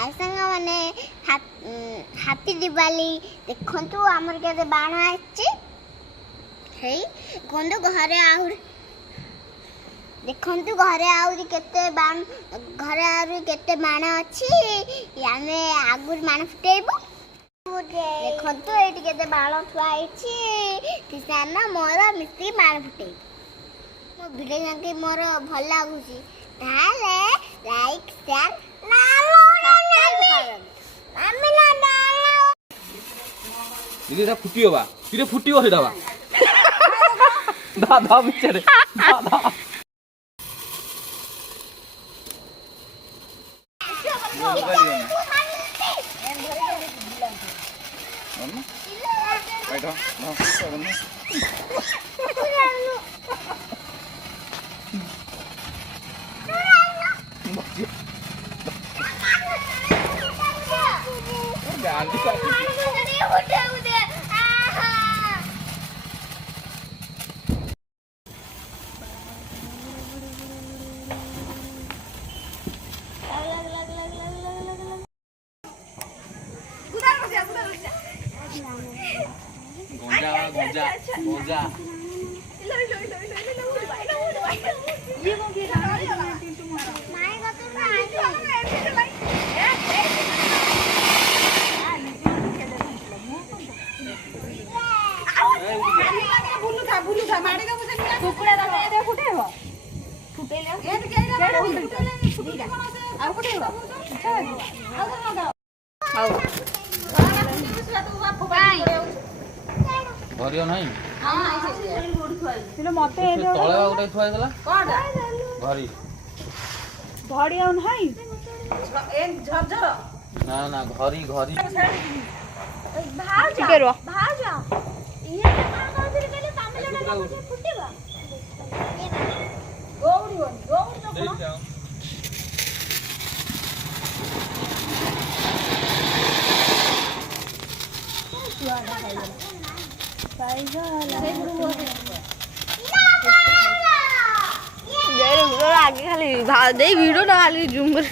हाय संग माने हैप्पी दिवाली देखंतु हमर केते बाण आछि हे कोंदो घरे आउर देखंतु घरे आउर केते बाण घरे आउर केते बाण अछि याने आगुर बाण फुटेबो देखंतु एटी केते बाण थुआइछि किसाना मोर मिस्त्री बाण फुटे मो वीडियो जानके मोर भल लागुछि ताले लाइक शेयर दीदी दा फुटियो बा किरे फुटियो हे दावा दादा बिचारे दादा भरियो नहीं मते तळे गोटे थुआइ देला भरी भड़ी आउ नहीं ए झरझर ना ना घरी घरी भाज भाज ये का कहतिर गेले तामिलनाडु में फुटिबा गौड़ी गौड़ी तो आगे खाली वीडियो ना खाली जूम कर